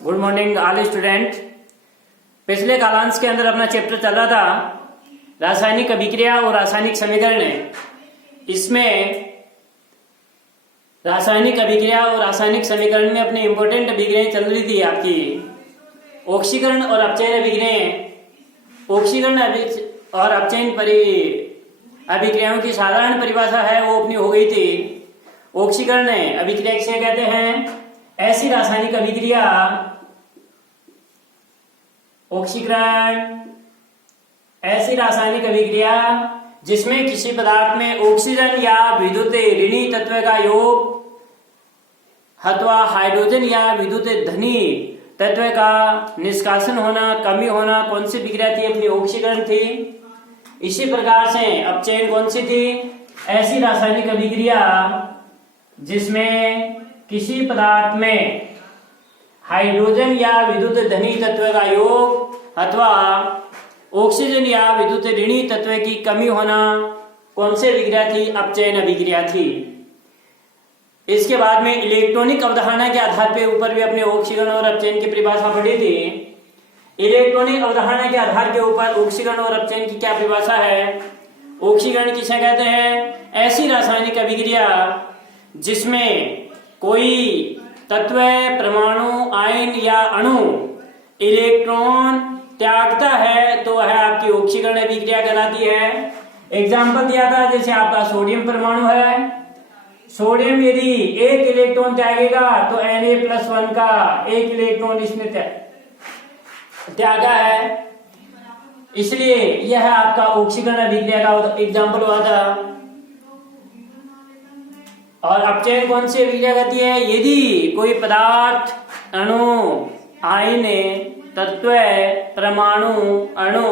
Good morning all student. पिछले कालांश के अंदर अपना चैप्टर चल रहा था रासायनिक अभिक्रिया और रासायनिक समीकरण। इसमें रासायनिक अभिक्रिया और रासायनिक समीकरण में अपनी इंपॉर्टेंट अभिक्रियाएं चल रही थी आपकी ऑक्सीकरण और अपचयन अभिक्रियाएं। ऑक्सीकरण और अपचयन अभिक्रियाओं की साधारण परिभाषा है वो अपनी हो गई थी। ऑक्सीकरण अभिक्रिया किसे कहते हैं? ऐसी रासायनिक अभिक्रिया ऑक्सीकरण ऐसी रासायनिक अभिक्रिया जिसमें किसी पदार्थ में ऑक्सीजन या विद्युत ऋणी तत्व का योग अथवा हाइड्रोजन या विद्युत धनी तत्व का निष्कासन होना, कमी होना, कौन सी अभिक्रिया थी? अपनी ऑक्सीकरण थी। इसी प्रकार से अपचयन कौन सी थी? ऐसी रासायनिक अभिक्रिया जिसमें किसी पदार्थ में हाइड्रोजन या विद्युत धनी तत्व का योग अथवा ऑक्सीजन या विद्युत ऋणी तत्व की कमी होना, कौन सी अभिक्रिया थी? अपचयन अभिक्रिया थी। इसके बाद में इलेक्ट्रॉनिक अवधारणा के आधार पे ऊपर भी अपने ऑक्सीकरण और अपचयन की परिभाषा पढ़ी थी। इलेक्ट्रॉनिक अवधारणा के आधार के ऊपर ऑक्सीकरण और अपचयन की क्या परिभाषा है? ऑक्सीकरण किसे कहते हैं? ऐसी रासायनिक अभिक्रिया जिसमें कोई तत्व, परमाणु, आयन या अणु इलेक्ट्रॉन त्यागता है तो वह आपकी ऑक्सीकरण अभिक्रिया कहलाती है। एग्जाम्पल दिया था, जैसे आपका सोडियम परमाणु है। सोडियम यदि एक इलेक्ट्रॉन त्यागेगा तो Na+1 का एक इलेक्ट्रॉन इसने त्यागा है, इसलिए यह आपका ऑक्सीकरण अभिक्रिया का एग्जाम्पल हुआ था। और अपचयन कौन सी अभिक्रिया करती है? यदि कोई पदार्थ, अणु, आयन, तत्व, परमाणु, अणु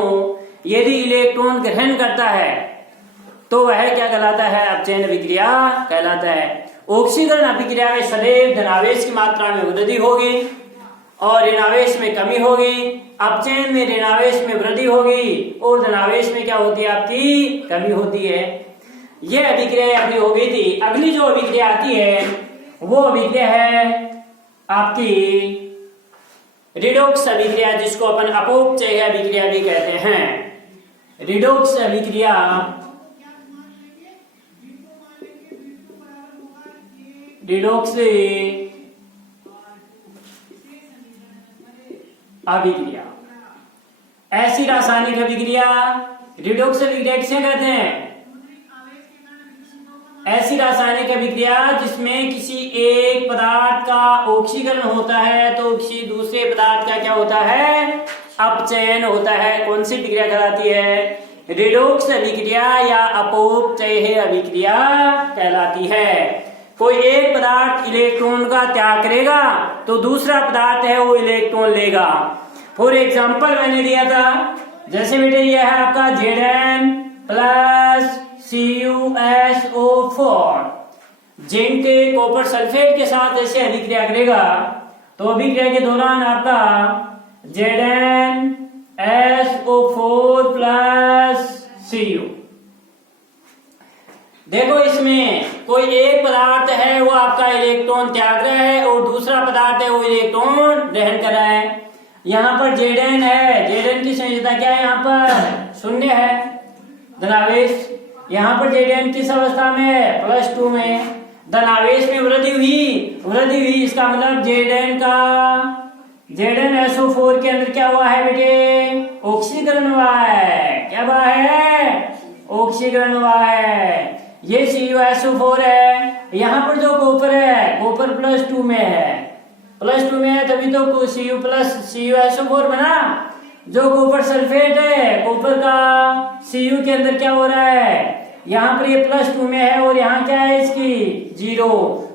यदि इलेक्ट्रॉन ग्रहण करता है तो वह क्या कहलाता है? अपचयन अभिक्रिया कहलाता है। ऑक्सीकरण अभिक्रिया में सदैव धनावेश की मात्रा में वृद्धि होगी और ऋणावेश में कमी होगी। अपचयन में ऋणावेश में वृद्धि होगी और धनावेश में क्या होती है? आपकी कमी होती है। यह अभिक्रिया अपनी हो गई थी। अगली जो अभिक्रिया आती है वो अभिक्रिया है आपकी रिडॉक्स अभिक्रिया, जिसको अपन अपव्यय अभिक्रिया भी कहते हैं। रिडॉक्स अभिक्रिया अभिक्रिया ऐसी रासायनिक अभिक्रिया रिडॉक्स अभिक्रिया किसे कहते हैं? ऐसी रासायनिक अभिक्रिया जिसमें किसी एक पदार्थ का ऑक्सीकरण होता है तो किसी दूसरे पदार्थ का क्या होता है? अपचयन होता है। कौन सी अभिक्रिया कहलाती है? रिडॉक्स अभिक्रिया या अपव्यय अभिक्रिया कहलाती है। कोई एक पदार्थ इलेक्ट्रॉन का त्याग करेगा तो दूसरा पदार्थ है वो इलेक्ट्रॉन लेगा। फॉर एग्जाम्पल मैंने दिया था, जैसे बेटे यह है आपका Zn+ CuSO4 zinc copper sulphate के साथ जैसे अभिक्रिया करेगा तो अभिक्रिया के दौरान आपका ZnSO4+Cu। देखो इसमें कोई एक पदार्थ है वो आपका इलेक्ट्रॉन त्याग रहा है और दूसरा पदार्थ है वो इलेक्ट्रॉन ग्रहण कर रहा है। यहाँ पर Zn है, Zn की संयोजकता क्या है? यहाँ पर 0 है धनावेश। यहाँ पर Zn किस अवस्था में है? +2 में। धनावेश में वृद्धि हुई, इसका मतलब ZnSO4 के अंदर क्या हुआ है बेटे? ऑक्सीकरण हुआ है। क्या हुआ है? ऑक्सीकरण हुआ है। ये CuSO4 है। यहाँ पर जो कॉपर है, कॉपर +2 में है, +2 में है तभी तो CuSO4 बना। जो कॉपर सल्फेट है, कॉपर का Cu के अंदर क्या हो रहा है? यहाँ पर ये +2 में है और यहाँ क्या है इसकी? 0।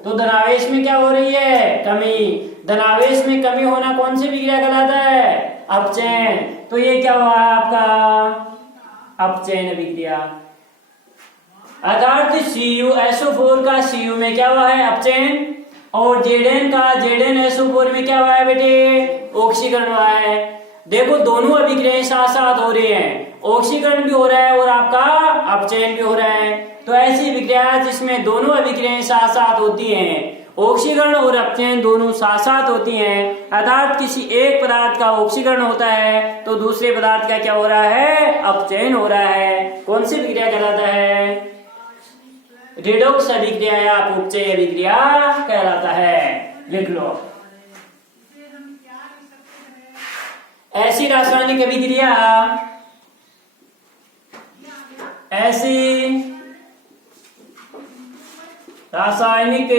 तो धनावेश में क्या हो रही है? कमी। धनावेश में कमी होना कौन सी अभिक्रिया कहलाता है? अपचयन। तो ये क्या हुआ आपका? अपचयन अभिक्रिया। अर्थात CuSO4 का Cu में क्या हुआ है? अपचयन। और Zn का ZnSO4 में क्या हुआ है बेटे? ऑक्सीकरण हुआ है। देखो दोनों अभिक्रियाएं साथ साथ हो रही हैं, ऑक्सीकरण भी हो रहा है और आपका अपचयन भी हो रहा है। तो ऐसी अभिक्रिया जिसमें दोनों अभिक्रियाएं साथ साथ होती हैं ऑक्सीकरण और अपचयन दोनों साथ साथ होती हैं, अर्थात किसी एक पदार्थ का ऑक्सीकरण होता है तो दूसरे पदार्थ का क्या हो रहा है, अपचयन हो रहा है। कौन सी विक्रिया कहलाता है, रिडॉक्स अभिक्रिया या अपचय अभिक्रिया कहलाता है। लिख लो, ऐसी रासायनिक अभिक्रिया, ऐसी रासायनिक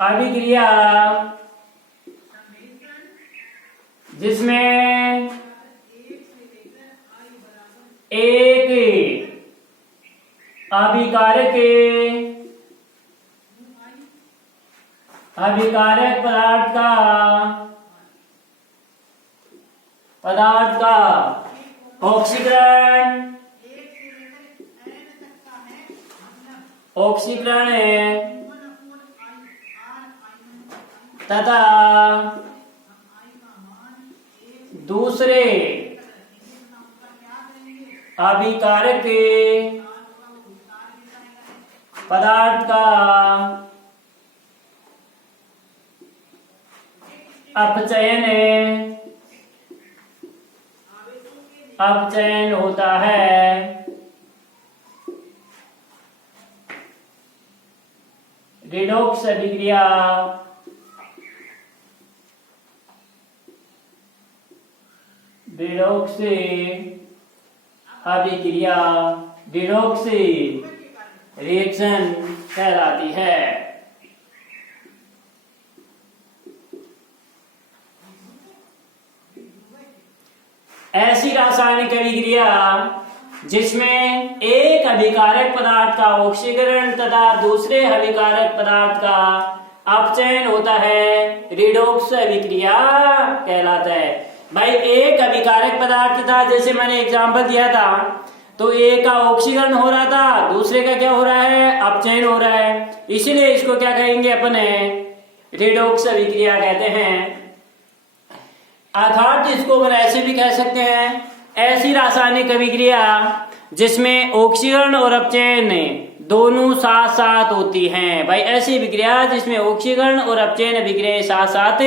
अभिक्रिया जिसमें एक अभिकारक पदार्थ का ऑक्सीकरण तथा दूसरे अभिकारक पदार्थ का अपचयन होता है। रिडॉक्स अभिक्रिया रिडॉक्स रिएक्शन कहलाती है। ऐसी रासायनिक अभिक्रिया जिसमें एक अभिकारक पदार्थ का ऑक्सीकरण तथा दूसरे अभिकारक पदार्थ का अपचयन होता है, रिडॉक्स अभिक्रिया कहलाता है। भाई एक अभिकारक पदार्थ था, जैसे मैंने एग्जांपल दिया था, तो एक का ऑक्सीकरण हो रहा था, दूसरे का क्या हो रहा है, अपचयन हो रहा है, इसीलिए इसको क्या कहेंगे अपने, रिडॉक्स अभिक्रिया कहते हैं। अर्थात इसको अगर ऐसे भी कह सकते हैं, ऐसी रासायनिक अभिक्रिया जिसमें ऑक्सीकरण और अपचयन दोनों साथ साथ होती हैं। भाई ऐसी अभिक्रिया जिसमें ऑक्सीकरण और अपचयन अभिक्रिया साथ साथ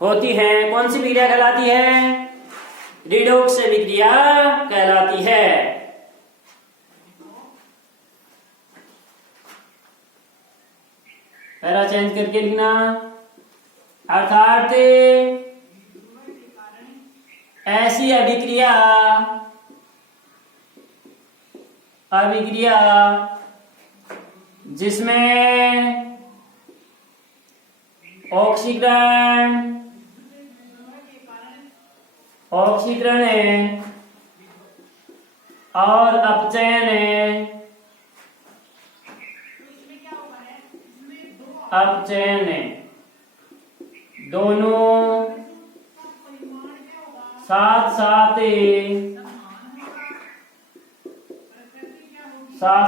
होती हैं, कौन सी अभिक्रिया कहलाती है, रिडॉक्स अभिक्रिया कहलाती है। पैरा चेंज करके लिखना, अर्थात ऐसी अभिक्रिया जिसमें ऑक्सीकरण और अपचयन दोनों साथ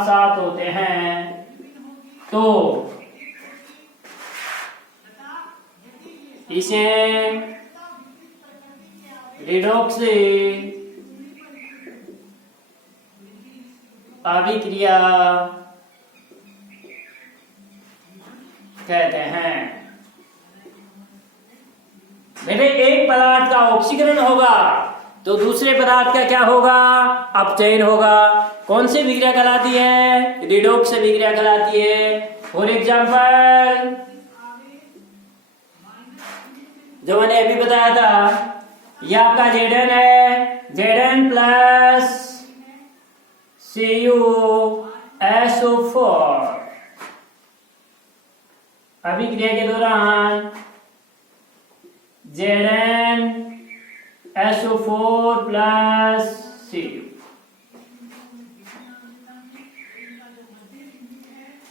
साथ होते हैं, तो इसे रिडॉक्स अभिक्रिया कहते हैं। बेटे एक पदार्थ का ऑक्सीकरण होगा तो दूसरे पदार्थ का क्या होगा, अपचयन होगा। कौन सी अभिक्रिया कहलाती है, रिडॉक्स अभिक्रिया कहलाती है। फॉर एग्जाम्पल जो मैंने अभी बताया था, यह आपका Zn है, Zn प्लस CuSO4 अभिक्रिया के दौरान ZnSO4 प्लस Cu,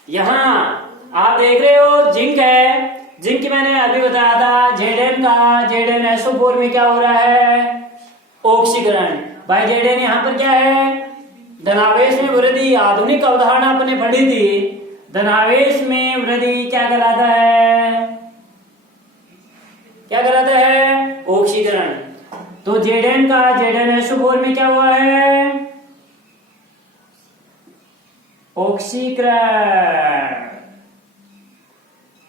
यहां आप देख रहे हो जिंक है, जिंक मैंने अभी बताया था Zn का ZnSO4 में क्या हो रहा है, ऑक्सीकरण। भाई Zn यहाँ पर क्या है, धनावेश में वृद्धि। आधुनिक अवधारणा आपने पढ़ी थी, धनावेश में वृद्धि क्या कहलाता है, क्या कहलाता है, ऑक्सीकरण। तो Zn का ZnSO4 में क्या हुआ है, ऑक्सीकरण।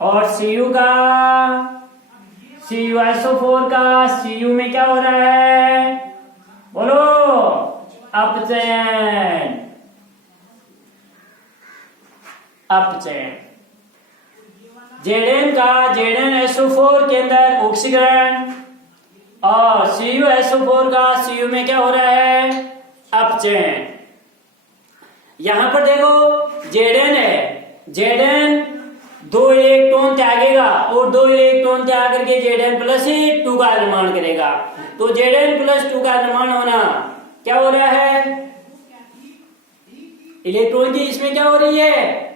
और Cu का CuSO4 का Cu में क्या हो रहा है, बोलो, अपचयन। अपचयन। Zn का ZnSO4 के अंदर ऑक्सीकरण और CuSO4 का Cu में क्या हो रहा है, अपचयन। यहां पर देखो Zn है, Zn 2 इलेक्ट्रॉन त्यागेगा और 2 इलेक्ट्रॉन त्याग करके Zn+2 का निर्माण करेगा। तो Zn+2 का निर्माण होना क्या हो रहा है, इलेक्ट्रॉन की इसमें क्या हो रही है,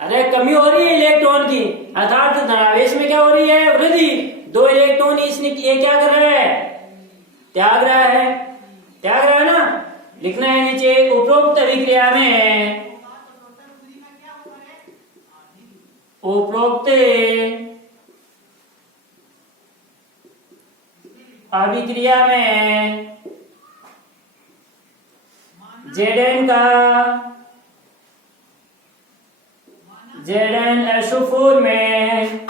अरे कमी हो रही है इलेक्ट्रॉन की, अर्थात धनावेश में क्या हो रही है, वृद्धि। 2 इलेक्ट्रॉन इसने ये क्या कर रहा है, त्याग रहा है, त्याग रहा है ना। लिखना है नीचे, उपरोक्त अभिक्रिया में, उपरोक्त अभिक्रिया में Zn का ZnSO4 में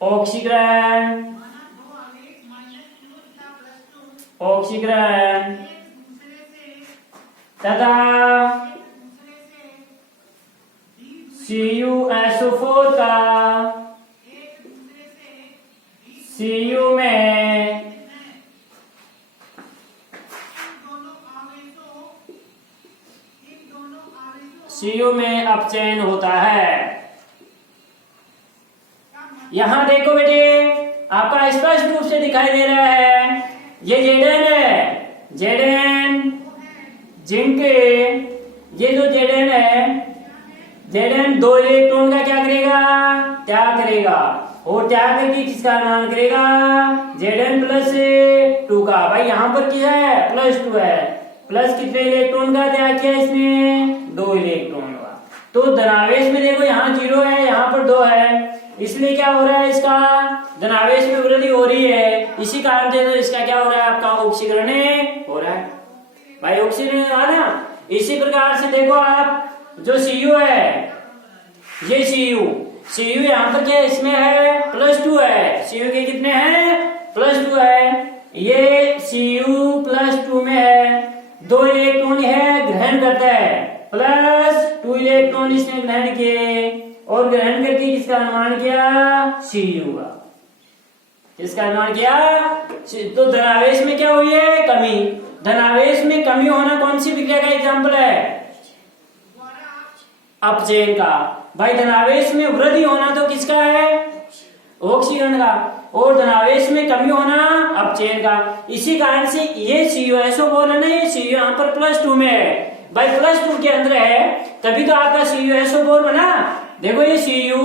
ऑक्सीकरण, ऑक्सीकरण तथा CuSO4 का Cu में Cu में अपचयन होता है। यहां देखो बेटे, आपका स्पष्ट रूप से दिखाई दे रहा है, ये Zn है, Zn जिंक, ये जो Zn है, Zn 2 इलेक्ट्रॉन का क्या करेगा, त्याग करेगा और त्याग करके किसका निर्माण करेगा, Zn+2 का। भाई यहाँ पर क्या है, +2 है, प्लस कितने इलेक्ट्रॉन का त्याग किया इसने, 2 इलेक्ट्रॉन का। तो धनावेश में देखो यहाँ 0 है, यहाँ पर 2 है, इसलिए क्या हो रहा है, इसका धनावेश में वृद्धि हो रही है। इसी कारण से तो इसका क्या हो रहा है, आपका ऑक्सीकरण हो रहा है। भाई ऑक्सीकरण है ना। इसी प्रकार से देखो आप, जो Cu है, ये Cu यहाँ पर क्या इसमें है, +2 है, Cu के कितने हैं, +2 है, ये Cu+2 में है, 2 इलेक्ट्रॉन है, ग्रहण करता है, +2 इलेक्ट्रॉन इसने ग्रहण किए और ग्रहण करके किसका निर्माण किया, Cu का, किसका निर्माण किया। तो धनावेश में क्या हुई है, कमी। धनावेश में कमी होना कौन सी विक्रिया का एग्जाम्पल है, अपचयन का। भाई धनावेश में वृद्धि होना तो किसका है, ऑक्सीकरण का, और धनावेश में कमी होना अपचयन का। इसी कारण से ये CuSO4 है ना, ये Cu यहाँ पर +2 में है। भाई +2 के अंदर है, तभी तो आपका CuSO4 बना। देखो ये Cu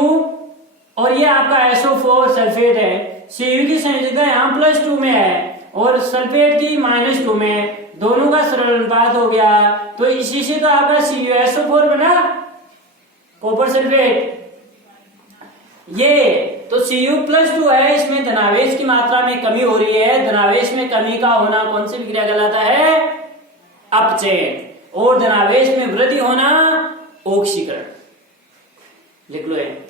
और ये आपका SO4 सल्फेट है, Cu की संयोजकता यहाँ +2 में है और सल्फेट की -2 में, दोनों का सरल अनुपात हो गया, तो इसी से तो आपका CuSO4 बना, कॉपर सल्फेट। ये तो Cu+2 है, इसमें धनावेश की मात्रा में कमी हो रही है। धनावेश में कमी का होना कौन सी विक्रिया कहलाता है, अपचयन, और धनावेश में वृद्धि होना ऑक्सीकरण। लिख लो है।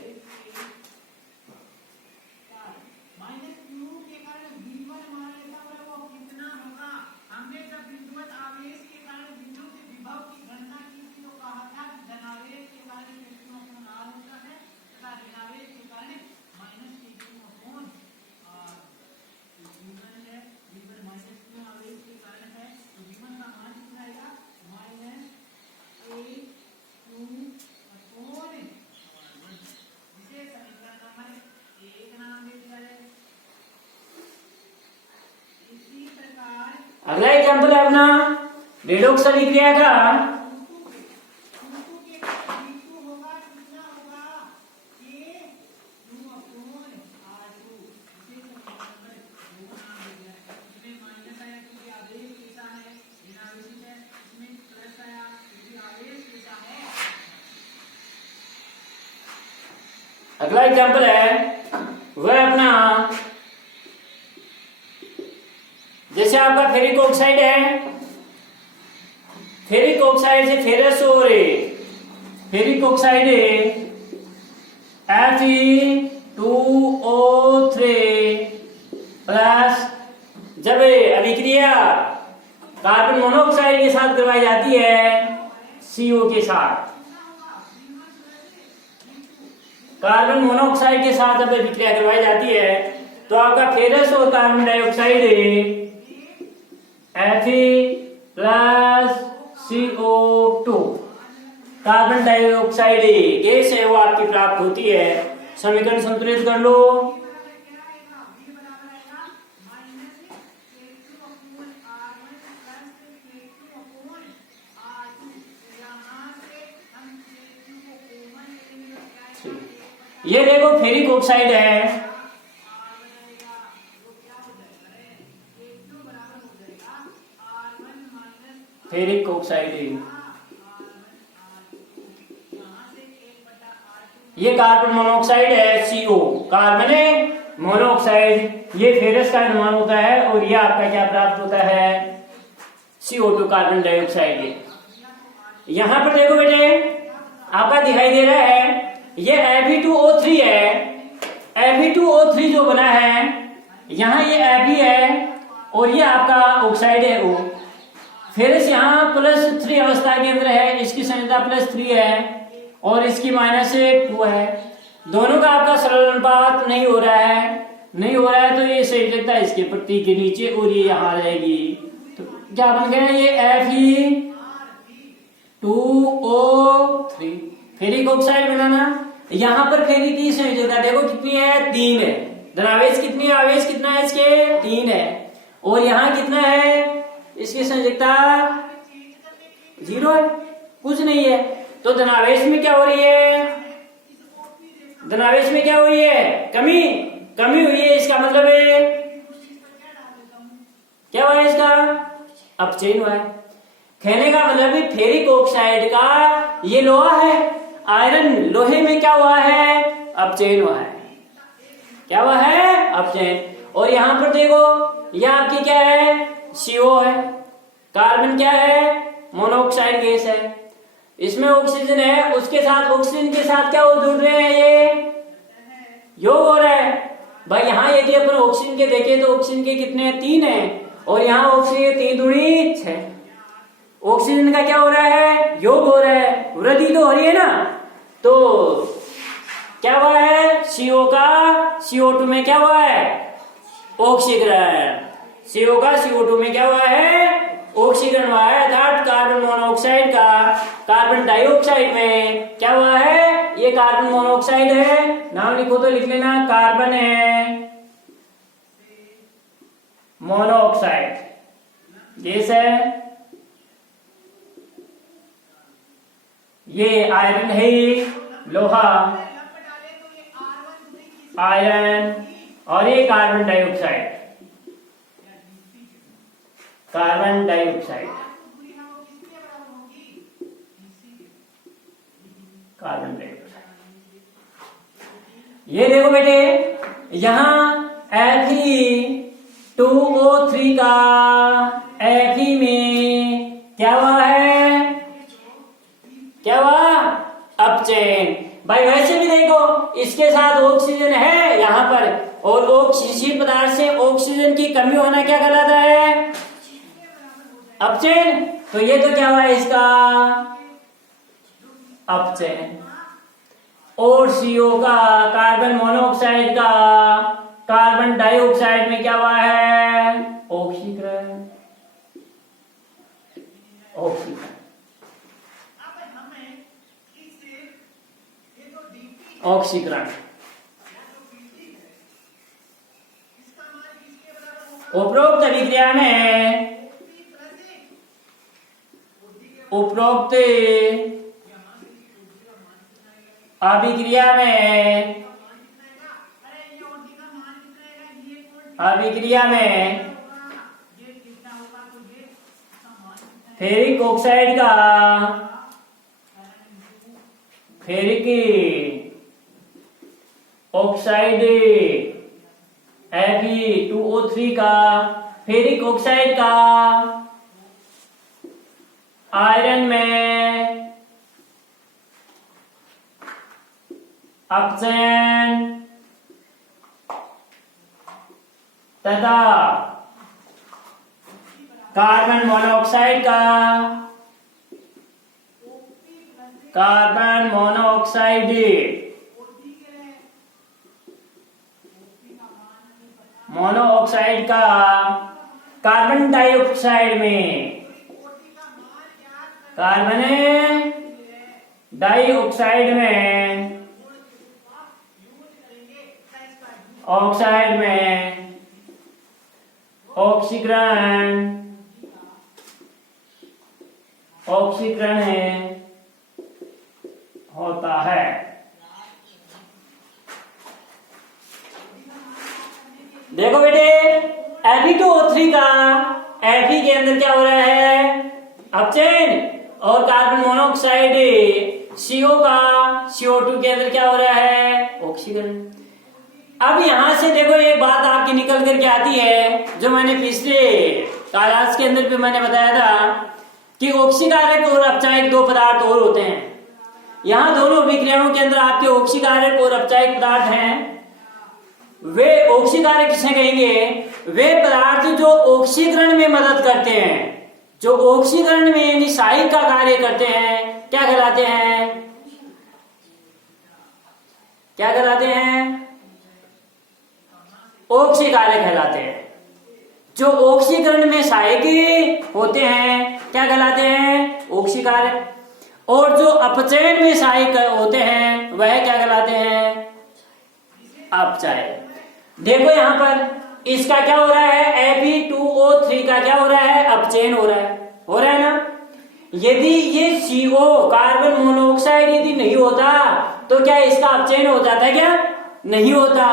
अगला एग्जाम्पल है अपना रेडॉक्स अभिक्रिया का। अगला एग्जाम्पल है वह अपना, जैसे आपका फेरिक ऑक्साइड है, फेरिक ऑक्साइड से फेरस और फेरिक ऑक्साइड Fe2O3 प्लस जब अभिक्रिया कार्बन मोनोऑक्साइड के साथ करवाई जाती है CO के साथ, कार्बन मोनोऑक्साइड के साथ जब अभिक्रिया करवाई जाती है तो आपका फेरस और carbon dioxide Fe plus CO2 carbon dioxide gas है वो आपकी प्राप्त होती है। समीकरण संतुलित कर लो। ये देखो फेरिक ऑक्साइड है, फेरिक ऑक्साइड, ये कार्बन मोनोऑक्साइड है CO, कार्बन मोनोऑक्साइड, ये फेरस का निर्माण होता है और ये आपका क्या प्राप्त होता है CO2 कार्बन डाइऑक्साइड। यहां पर देखो बेटे आपका दिखाई दे रहा है ये Fe2O3 है, Fe2O3 जो बना है यहाँ ये Fe है और ये आपका ऑक्साइड है O, फेरस यहाँ +3 अवस्था के अंदर है, इसकी संयोजकता +3 है और इसकी -2 है। दोनों का आपका सरल अनुपात नहीं हो रहा है, नहीं हो रहा है तो ये संयोजकता इसके प्रतीक के नीचे और ये यहाँ रहेगी। तो क्या बन गया ये Fe2O3 फेरिक ऑक्साइड बनाना। यहाँ पर फेरिक की संयोजकता देखो कितनी है 3 है, धनावेश कितनी है, आवेश कितना है इसके 3 है और यहाँ कितना है इसकी संयोजकता 0 है, कुछ नहीं है। तो धनावेश में क्या हो रही है, धनावेश में क्या हो रही है कमी, कमी हुई है। इसका मतलब है क्या हुआ है, इसका अपचयन हुआ है। कहने का मतलब है फेरिक ऑक्साइड का ये लोहा है, आयरन लोहे में क्या हुआ है अपचयन हुआ है, क्या हुआ है अपचयन। और यहां पर देखो यह आपकी क्या है CO है, कार्बन क्या है मोनोऑक्साइड गैस है, इसमें ऑक्सीजन है, उसके साथ ऑक्सीजन के साथ क्या हो जुड़ रहे हैं ये योग हो रहा है भाई। यहाँ यदि अपन ऑक्सीजन के देखें तो ऑक्सीजन के कितने 3 है और यहाँ ऑक्सीजन 3 दूनी 6, ऑक्सीजन का क्या हो रहा है योग हो रहा है, वृद्धि तो हो रही है ना। तो क्या हुआ है CO का CO2 में क्या हुआ है ऑक्सीकरण, CO का CO2 में क्या हुआ है ऑक्सीकरण हुआ है, अर्थात कार्बन मोनोऑक्साइड का कार्बन डाइऑक्साइड में क्या हुआ है, ये कार्बन मोनोऑक्साइड है, नाम लिखो तो लिख लेना कार्बन है मोनोऑक्साइड गैस है। ये आयरन है लोहा, आयरन और ये carbon dioxide, carbon dioxide, carbon dioxide. ये देखो बेटे यहां Fe2O3 का Fe में क्या हुआ है, क्या हुआ अपचयन। भाई वैसे भी देखो इसके साथ ऑक्सीजन है यहाँ पर और ऑक्सीजन पदार्थ से ऑक्सीजन की कमी होना क्या कहलाता है अपचयन। तो ये तो क्या हुआ है इसका अपचयन। और CO का कार्बन मोनोऑक्साइड का कार्बन डाइऑक्साइड में क्या हुआ है ऑक्सीकरण, ऑक्सीकरण, ऑक्सीकरण। उपरोक्त अभिक्रिया में उपरोक्त अभिक्रिया में फेरिक ऑक्साइड का फेरिक ऑक्साइड Fe2O3 का फेरिक ऑक्साइड का आयरन में ऑक्सीजन तथा कार्बन मोनोऑक्साइड का कार्बन मोनोऑक्साइड का कार्बन डाइऑक्साइड में कार्बन डाइऑक्साइड में ऑक्साइड में ऑक्सीकरण होता है। देखो बेटे Fe2O3 का Fe के अंदर क्या हो रहा है, ऑक्सीजन, और कार्बन मोनोऑक्साइड CO का CO2 के अंदर क्या हो रहा है, ऑक्सीकरण। अब यहां से देखो एक बात आपकी निकल करके आती है, जो मैंने पिछले क्लास के अंदर भी मैंने बताया था कि ऑक्सीकारक और अपचायक दो पदार्थ और होते हैं। यहाँ दोनों विक्रियाओं के अंदर आपके ऑक्सीकारक और अपचायक पदार्थ हैं। वे ऑक्सीकारक किसे कहेंगे, वे पदार्थ जो ऑक्सीकरण में मदद करते हैं, जो ऑक्सीकरण में यानी सहायक का कार्य करते हैं, क्या कहलाते हैं, क्या कहलाते हैं, ऑक्सीकारक कहलाते हैं। जो ऑक्सीकरण में सहायक होते हैं क्या कहलाते हैं, ऑक्सीकारक। और जो अपचयन में सहायक होते हैं वह क्या कहलाते हैं, अपचायक। देखो यहां पर इसका क्या हो रहा है, Fe2O3 का क्या हो रहा है, अपचयन हो रहा है ना। यदि ये CO कार्बन मोनोऑक्साइड यदि नहीं होता तो क्या इसका अपचयन हो जाता, क्या नहीं होता।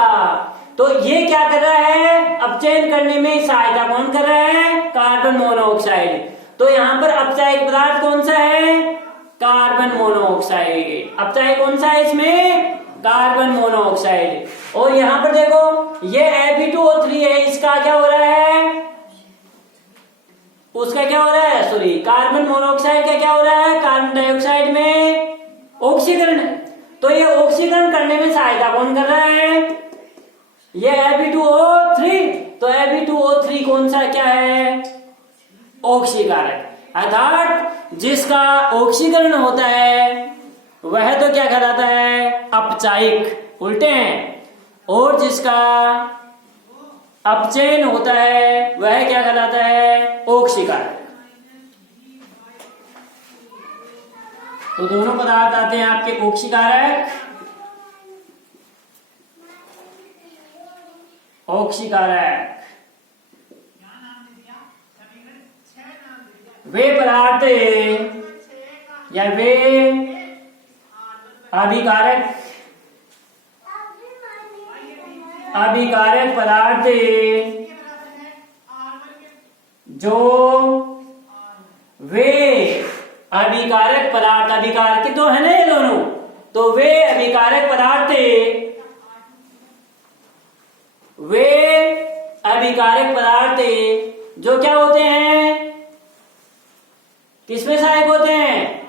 तो ये क्या कर रहा है, अपचयन करने में सहायता कौन कर रहा है, कार्बन मोनोऑक्साइड। तो यहाँ पर अपचायक पदार्थ कौन सा है, कार्बन मोनोऑक्साइड। अपचायक कौन सा है इसमें, कार्बन मोनोऑक्साइड। और यहाँ पर देखो ये Fe2O3 है, इसका क्या हो रहा है, उसका क्या हो रहा है, सॉरी कार्बन मोनोऑक्साइड का क्या हो रहा है, कार्बन डाइऑक्साइड में ऑक्सीकरण। तो ये ऑक्सीकरण करने में सहायता कौन कर रहा है, ये Fe2O3। तो Fe2O3 कौन सा क्या है, ऑक्सीकारक, अर्थात जिसका ऑक्सीकरण होता है वह तो क्या कहलाता है, अपचायक, उल्टे हैं। और जिसका अपचयन होता है वह क्या कहलाता है, ऑक्सीकारक। तो दोनों पदार्थ आते हैं आपके ऑक्सीकारक, ऑक्सीकारक। वे पदार्थ या वे अभिकारक पदार्थ जो वे अभिकारक पदार्थ, अभिकारक तो है ना ये दोनों, तो वे अभिकारक पदार्थ, वे अभिकारक पदार्थ जो क्या होते हैं, किसमें सहायक होते हैं,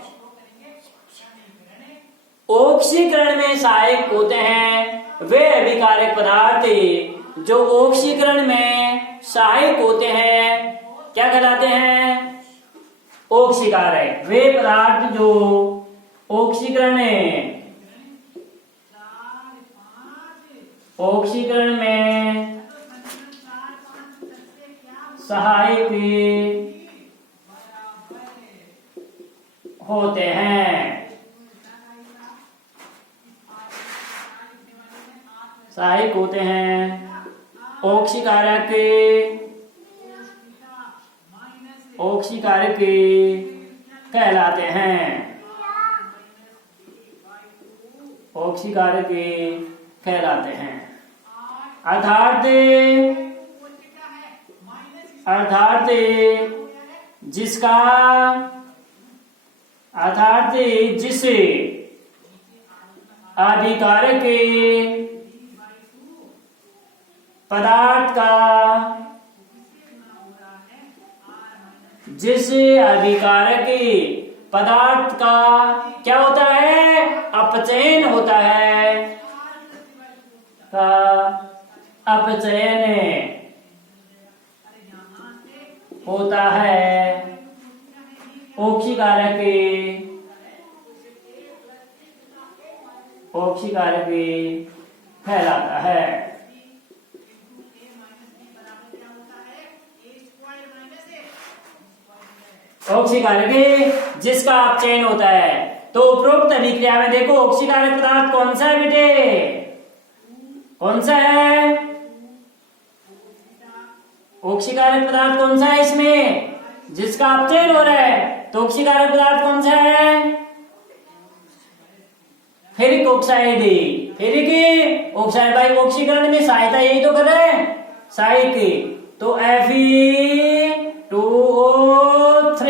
ऑक्सीकरण में सहायक होते हैं। वे अभिकारक पदार्थ जो ऑक्सीकरण में सहायक होते हैं क्या कहलाते हैं, ऑक्सीकारक। वे पदार्थ जो ऑक्सीकरण में सहायक होते हैं, सहायक होते हैं, ऑक्सीकारक कहलाते हैं, ऑक्सीकारक कहलाते हैं। अर्थात जिस अभिकारक पदार्थ का जिस अभिकारक पदार्थ का क्या होता है, अपचयन होता है, का अपचयन होता है, ओक्षीकारक फैलाता है। ऑक्सीकारक जिसका अपचयन होता है। तो उपरोक्त अभिक्रिया में देखो ऑक्सीकारक पदार्थ कौन सा है बेटे, कौन सा है, ऑक्सीकारक पदार्थ कौन सा है इसमें, जिसका अपचयन हो रहा है। तो ऑक्सीकारक पदार्थ कौन सा है, फेरिक ऑक्साइड। फेरिक ऑक्साइड भाई ऑक्सीकरण में सहायता यही तो कर रहे हैं, सहायक। तो Fe2O3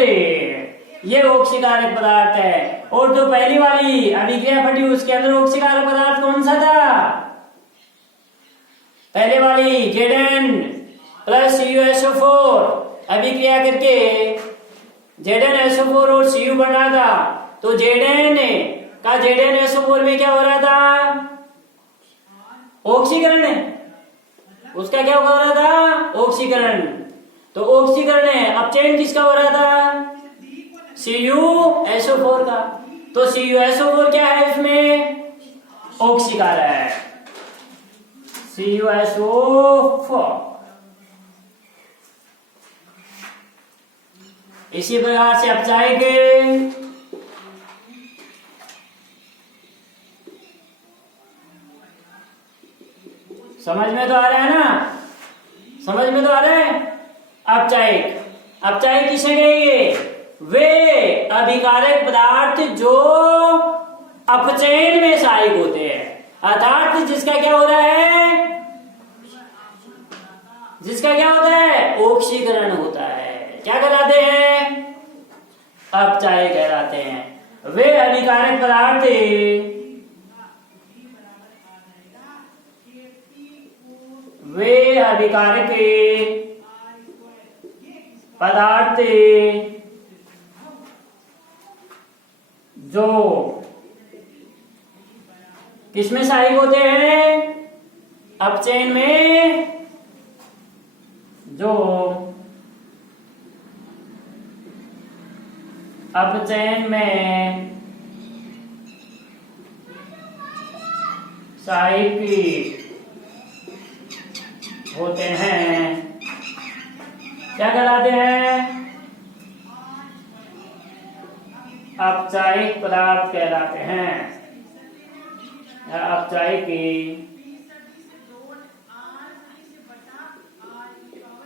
ये ऑक्सीकारक पदार्थ है। और जो पहली वाली अभिक्रिया पड़ी उसके अंदर ऑक्सीकारक पदार्थ कौन सा था, पहले वाली Zn प्लस CuSO4 अभिक्रिया करके ZnSO4 और Cu बन रहा था। तो Zn का ZnSO4 में क्या हो रहा था, ऑक्सीकरण, उसका क्या हो रहा था, ऑक्सीकरण। तो ऑक्सीकरण है, अपचयन किसका हो रहा था, CuSO4 का। तो CuSO4 क्या है इसमें, ऑक्सीकारक है, CuSO4। इसी प्रकार से अपचायक समझ में तो आ रहा है ना, समझ में तो आ रहा है। अपचायक किसे कहेंगे, वे अभिकारक पदार्थ जो अपचयन में सहायक होते हैं, अर्थात जिसका क्या हो रहा है, जिसका क्या होता है, ऑक्सीकरण होता है। क्या कहलाते हैं, अपचायक कहलाते हैं। वे अभिकारक पदार्थ पदार्थ जो किसमें सहायक होते हैं, अपचयन में, जो अपचयन में सहायक होते हैं, क्या कहलाते हैं, अपचायक पदार्थ कहलाते हैं, अपचायक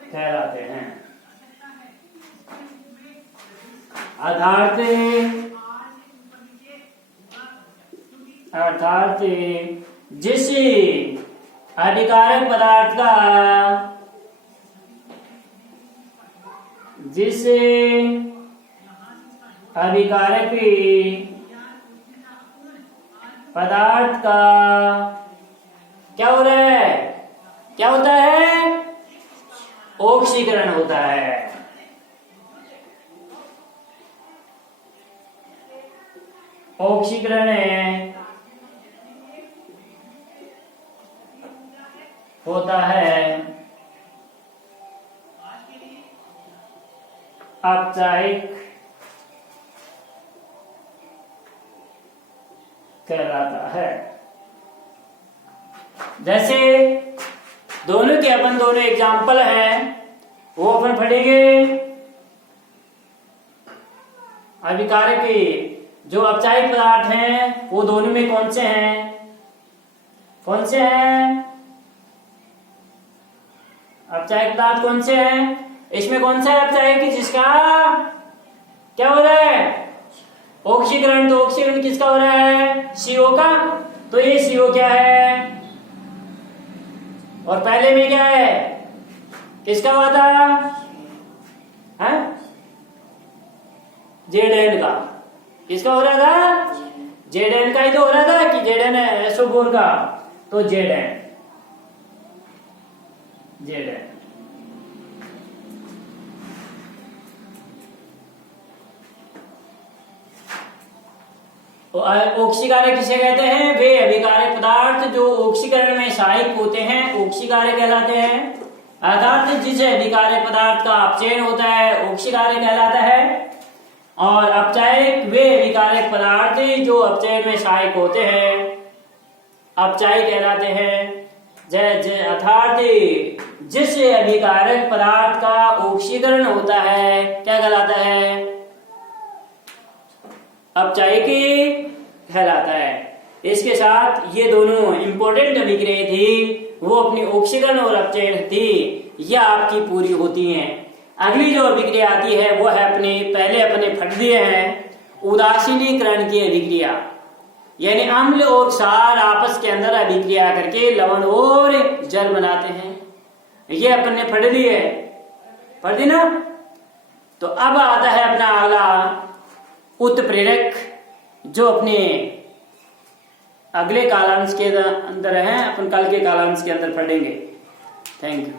कहलाते हैं। अर्थात जिस अभिकारक पदार्थ का, जिस अभिकारक पदार्थ का क्या हो रहा है, क्या होता है, ऑक्सीकरण होता है। ऑक्सीकरण होता है, अपचायक कहलाता है। जैसे दोनों के अपन दोनों एग्जाम्पल हैं, वो अपन पढ़ेंगे। अभिकारक जो अपचायक पदार्थ हैं वो दोनों में कौन से हैं, कौन से हैं, अपचायक पदार्थ कौन से हैं, इसमें कौन सा है अपचायक जिसका क्या हो रहा है, ऑक्सीकरण। तो ऑक्सीकरण किसका हो रहा है, CO का। तो ये CO क्या है, और पहले में क्या है, किसका हुआ था, है Zn का। किसका हो रहा था, Zn का ही तो हो रहा था कि ZnSO4 का। तो Zn ऑक्सीकारक किसे कहते हैं? वे अभिकारक पदार्थ जो ऑक्सीकरण में सहायक होते हैं ऑक्सीकारक कहलाते हैं। अर्थात जिस अभिकारक पदार्थ का अपचयन होता है ऑक्सीकारक कहलाता है। और अपचायक वे अभिकारक पदार्थ जो अपचयन में सहायक होते हैं अपचायक कहलाते हैं। अर्थात जिस अभिकारक पदार्थ का ऑक्सीकरण होता है क्या कहलाता है? अपचायकी कहलाता है। इसके साथ ये दोनों इंपॉर्टेंट अभिक्रियाएं थी वो अपनी ऑक्सीकरण और अपचयन थी, यह आपकी पूरी होती हैं। अगली जो अभिक्रिया आती है वो है अपने फट दिए हैं उदासीनीकरण की अभिक्रिया, यानी अम्ल और क्षार आपस के अंदर अभिक्रिया करके लवण और जल बनाते हैं। ये अपने पढ़ ली है, पढ़ दी ना। तो अब आता है अपना अगला उत्प्रेरक जो अपने अगले कालांश के अंदर है, अपन कल के कालांश के अंदर पढ़ेंगे। Thank you.